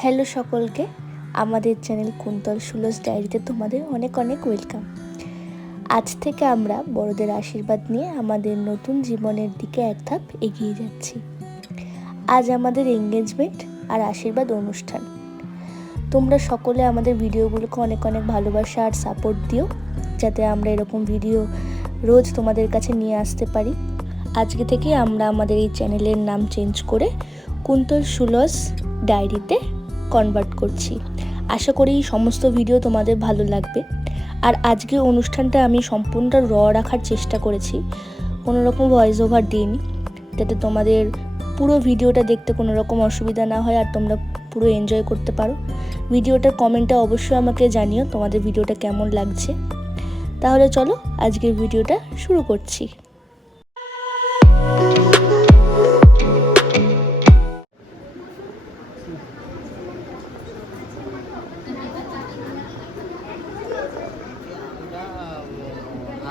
Hello সকলকে, আমাদের channel Kuntal সুলস ডায়েরিতে তোমাদের অনেক অনেক ওয়েলকাম। আজ থেকে আমরা বড়দের আশীর্বাদ নিয়ে আমাদের নতুন জীবনের দিকে এক ধাপ এগিয়ে যাচ্ছি। আজ আমাদের এঙ্গেজমেন্ট আর আশীর্বাদ অনুষ্ঠান। তোমরা সকলে আমাদের ভিডিওগুলোকে অনেক অনেক ভালোবাসা আর সাপোর্ট দিও, যাতে আমরা এরকম ভিডিও রোজ তোমাদের কাছে নিয়ে আসতে পারি। আজকে থেকে আমরা আমাদের এই চ্যানেলের নাম চেঞ্জ করে কুন্তল সুলস ডায়েরিতে কনভার্ট করছি। আশা করি সমস্ত ভিডিও তোমাদের ভালো লাগবে। আর আজকে অনুষ্ঠানটা আমি সম্পূর্ণটা রাখার চেষ্টা করেছি, কোনো রকম ভয়েস ওভার দিইনি, যাতে তোমাদের পুরো ভিডিওটা দেখতে কোনো রকম অসুবিধা না হয় আর তোমরা পুরো এনজয় করতে পারো। ভিডিওটার কমেন্টে অবশ্যই আমাকে জানিও তোমাদের ভিডিওটা কেমন লাগছে। তাহলে চলো আজকের ভিডিওটা শুরু করছি।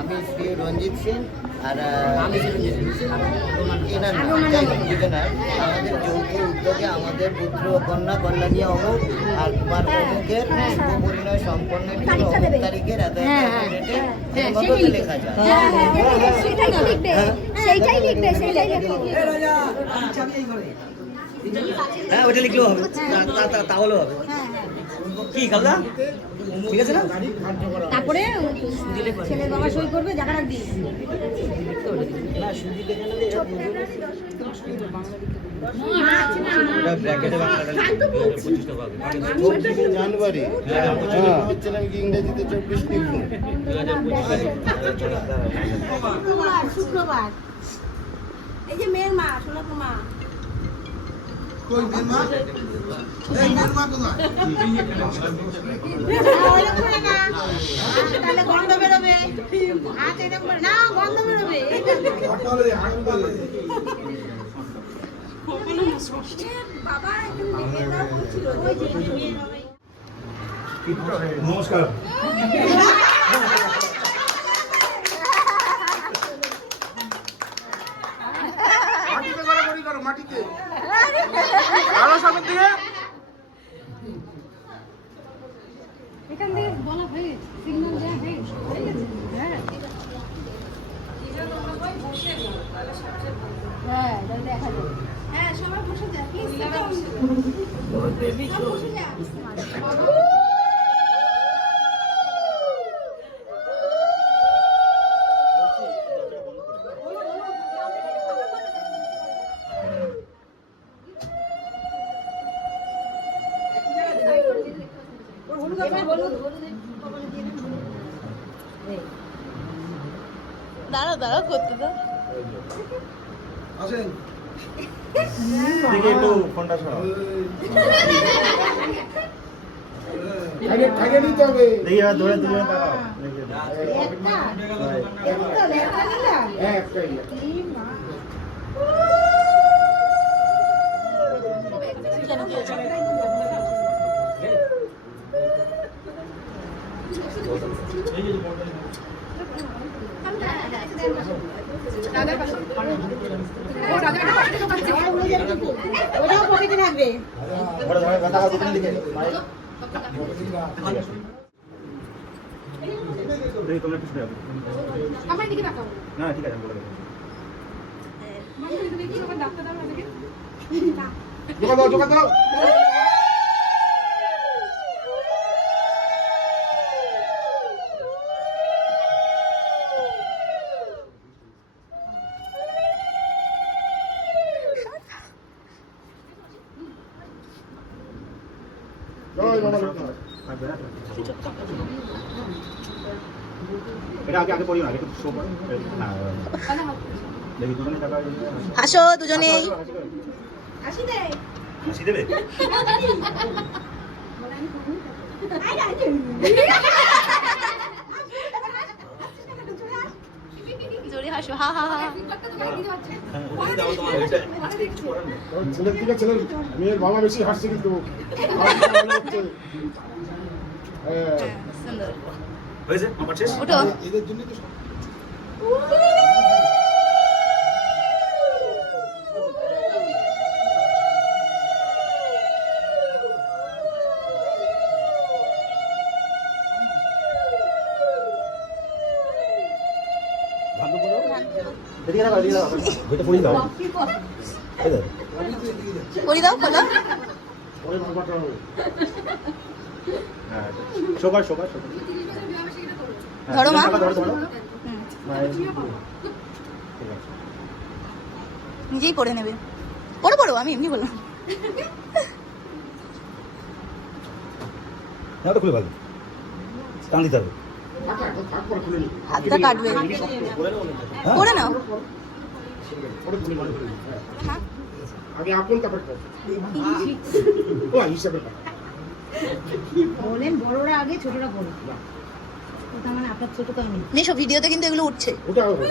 আমি শ্রী রঞ্জিত সিং আর আমাদের যৌথ উদ্যোগে আমাদের পুত্র কন্যা কল্যাণী অমুক আর কুমার অমুকের শুভ পরিণয় সম্পন্নের জন্য অমুক তারিখের এত লেখা যায়। হ্যাঁ, ওটা লিখলেও হবে, তাহলেও হবে। কি খালদা, ঠিক আছে না? তারপরে ছেলের বাবা সই করবে, জায়গাটা দিয়ে জানুয়ারি ইংরেজিতে 24 শুক্রবার। এই যে মেয়ের মা, সোনা মা, কই মেয়ের মা? এই মেয়ের মা কোথায়? তাহলে গন্ধ বেরোবে। হাত এরকম করে না, গন্ধ বেরোবে। বাবা নমস্কার। মাটিতে আরো সামনের দিকে এখান থেকে বলা ভাই, সিগন্যাল দেয়া ভাই, হয়ে গেছে। হ্যাঁ, তাহলে দেখা যাবে। হ্যাঁ, সবাই বসে যায়, প্লিজ বসে যা। দাঁড়াও দাঁড়াও করতে দাও। আসেন দিকে একটু ফোনটা সরাও। খাইয়ে নিতে হবে। দেখি আর ধরে দিলে তাকাও। একটা নিলাম। একটাই। ওটাও পকেটে থাকবে। বড় ধরে কথা বলতে দিকে মাইক। দেখি তোমরা কিছু দাও। আমার দিকে তাকাও। না ঠিক আছে বলে দাও। মানে তুমি কি সবার ডাক্তার দাও আমাকে? জোগাড় দাও। আসো দুজনেই। আসি দে। হাসি দেবে? জোরে হাসো, হা হা হা। ছেলের দিকে ছেলের মেয়ের বাবা বেশি হাসছে কিন্তু হয়েছে আমার শেষ। ওঠো। এদের জন্য তো করি দাও খোলো ধরো মা নিজেই পড়ে নেবে পড়ো পড়ো আমি এমনি বললাম খুলে ভালো টান দিতে হবে হাতটা কাটবে করে নাও আগে আপন তারপর ও হিসাবে বলেন বড়রা আগে ছোটরা পরে তার মানে আপনার ছোট তো আমি মেশো ভিডিওতে কিন্তু এগুলো উঠছে ওটা হবে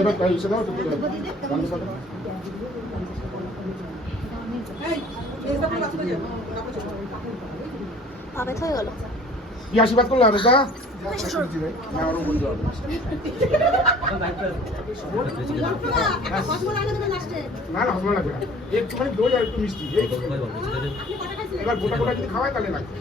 এবার তাই হিসাবে পা ব্যথা হয়ে গেল কি আশীর্বাদ করলে হবে তা আমারও বলতে হবে না না হসমান লাগবে না একটুখানি দই আর একটু মিষ্টি এবার গোটা গোটা যদি খাওয়ায় তাহলে লাগবে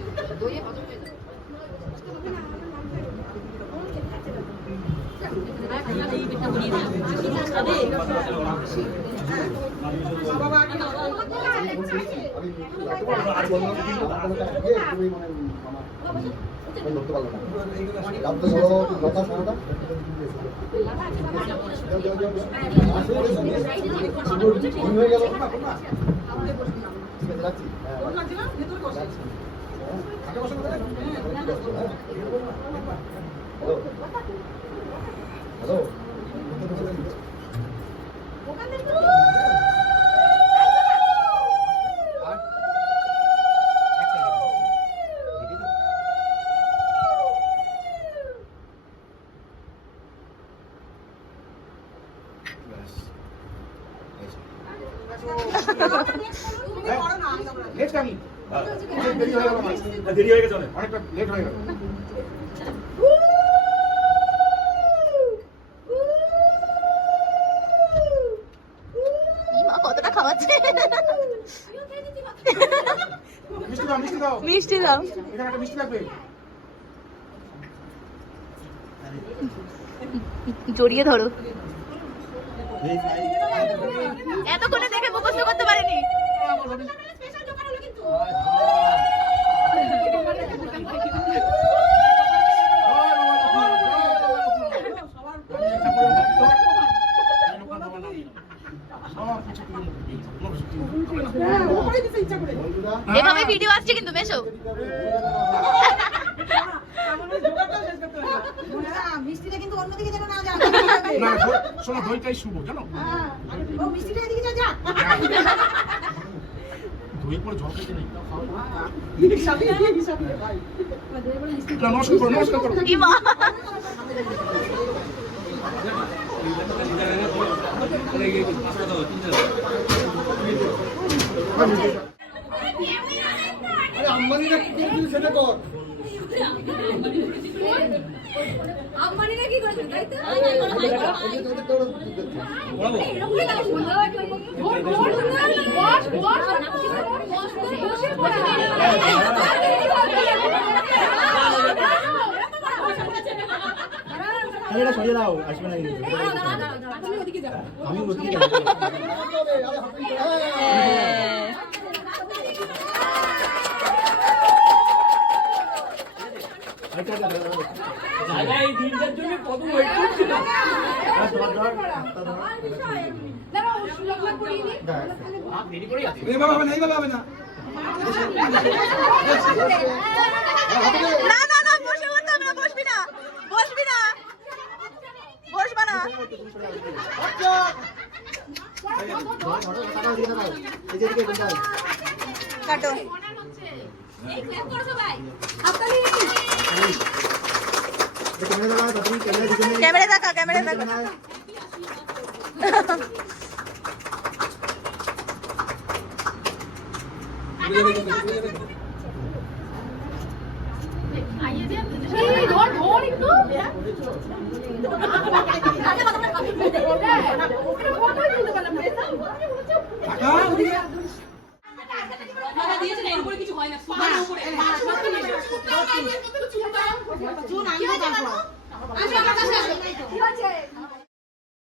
দেরি হয়ে গেছে অনেকটা লেট হয়ে গেল কতটা খাওয়াচ্ছে মিষ্টি দাও মিষ্টি দাও মিষ্টি দাও এখানে একটা মিষ্টি লাগবে জড়িয়ে ধরো এতক্ষণে দেখে মুখস্থ করতে পারিনি এভাবে ভিডিও আসছে কিন্তু বেশো মিষ্টিটা কিন্তু অন্যদিকে যেন না যায় না শোনো দইটাই শুভ জানো ও মিষ্টিটা এদিকে যা যা দই পরে জল খেতে নেই হিসাবে ভাই নমস্কার করো নমস্কার করো কি মা আম্মানিরা কি করছে তাই তো এটা সরিয়ে দাও আসবে না আমি ওদিকে যাবো এই দিনটার জন্য কত ওয়েট করছিল এইভাবে হবে না এইভাবে হবে না না না না বসে বলতে হবে না বসবি না বসবি না বসবা না কাটো ক্যামেরা দেখা ক্যামেরা দেখা এই ধর ধর একটু দিয়েছেন এর উপরে কিছু হয় না সুগার উপরে চুন আনবো তারপর আসো আসো আসো